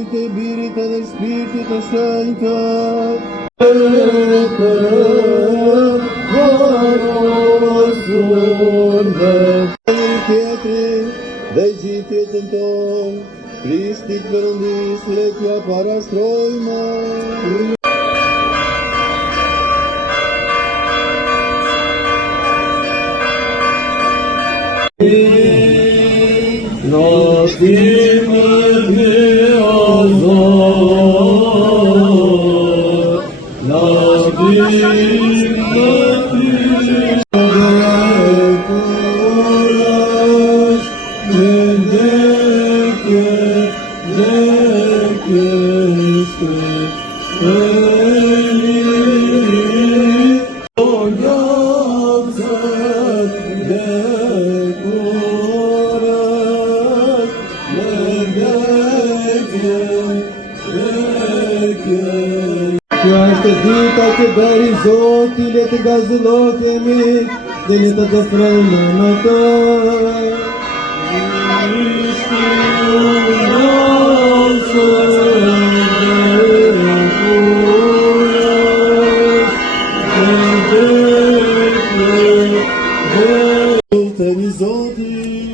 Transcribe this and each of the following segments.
Zotit e Birit edhe Shpirtit të Shenjtë. Dhe gjithë jetën tonë, Krishtit Perëndis le t'ja parashtrojmë. Kjo është dita që bëri Zoti, le të gazullohemi dhe le të dofrojmë në të. Lutemi Zotin,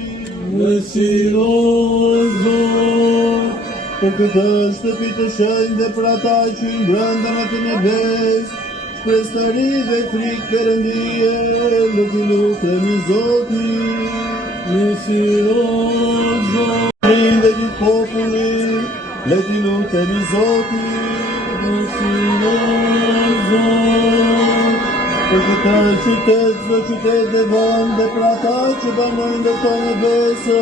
për këtë shtëpi të shenjtë dhe për ata që i brenda në të nebes, shpresëtari dhe frikë Perëndie, le t'i lutemi Zotin. Dhe gjithë populli, le t'i lutemi Zotin. Për këtë qytet dhe vend dhe për ata që banojnë dhe të nebesë,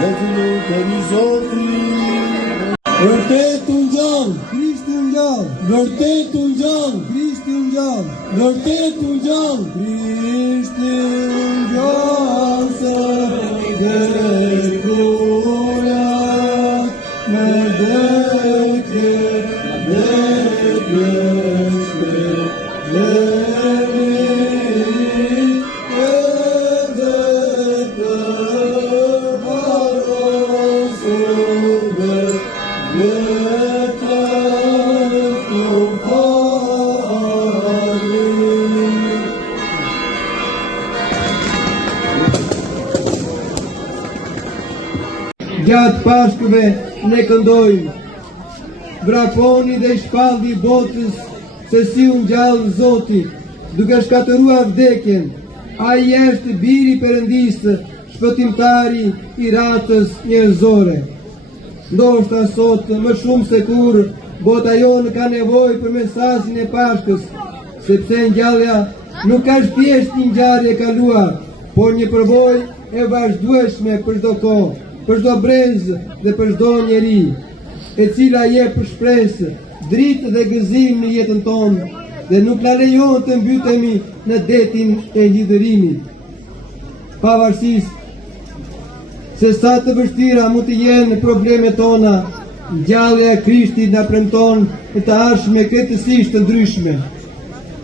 le t'i lutemi Zotin. Vërtet unë gjallë, Krishti unë gjallë, vërtet unë gjallë, Krishti unë gjallë, vërtet unë gjallë, Krishti unë gjallë, se dhe kurat, me dheke, Gjatë Pashkëve ne këndojmë, vraponi dhe shpaldi botës, se si unë gjallë Zoti, duke shkatëruar vdekjen, ai është biri Perëndisë, shpëtimtari i ratës njerëzore. Ndoshta sot më shumë se kur bota jonë ka nevojë për mesasin e Pashkës, sepse ngjallja nuk është thjesht një ngjarje e kaluar, por një përvojë e vazhdueshme për çdo kohë, për çdo brez dhe për çdo njeri, e cila jep shpresë, dritë dhe gëzim në jetën tonë dhe nuk na lejon të mbytemi në detin e hidhërimit. Pavarësisht se sa të vështira mund të jenë problemet tona, ngjallja e Krishtit na premton të ardhshme kretësisht të ndryshme.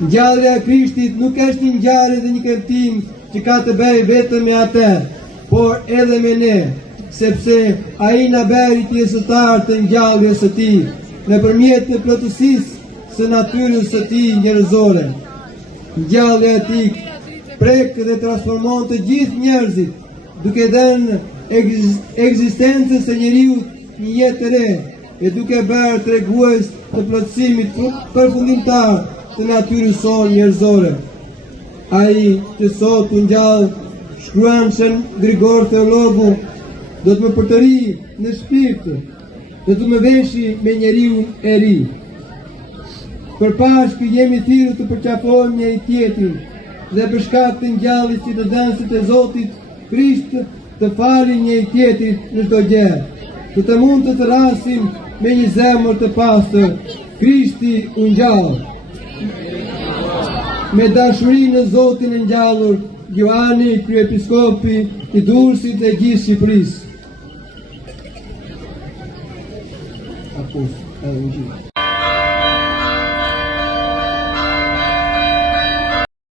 Ngjallja e Krishtit nuk është një ngjarje dhe një kërtim që ka të bëjë vetëm me atë, por edhe me ne, sepse ai na bëri pjesëtar të ngjalljes së tij, nëpërmjet të plotësisë së natyrës së tij njerëzore. Ngjallja e tij prek dhe transformon të gjithë njerëzit, duke dhënë ekzistencës së njeriu një jetë të re, e duke bërë tregues të plotësimit përfundimtar të natyrës sonë njerëzore. Ai që sot u ngjall, shkruan Shën Grigor Teologu, do të më përtëri në shpirt, do të më veshi me njeriu e ri. Për Pashkë jemi thirrur të përqafojmë njëri tjetrin dhe për shkak të ngjalljes së të dhënësit të Zotit Krisht të falin njëri tjetrit në çdo gjë, të mund të rasim me një zemër të pastër. Krishti u ngjall. Me dashuri në Zotin e ngjallur, Gjoani, kryepiskopi i Durrësit dhe gjithë Shqipërisë.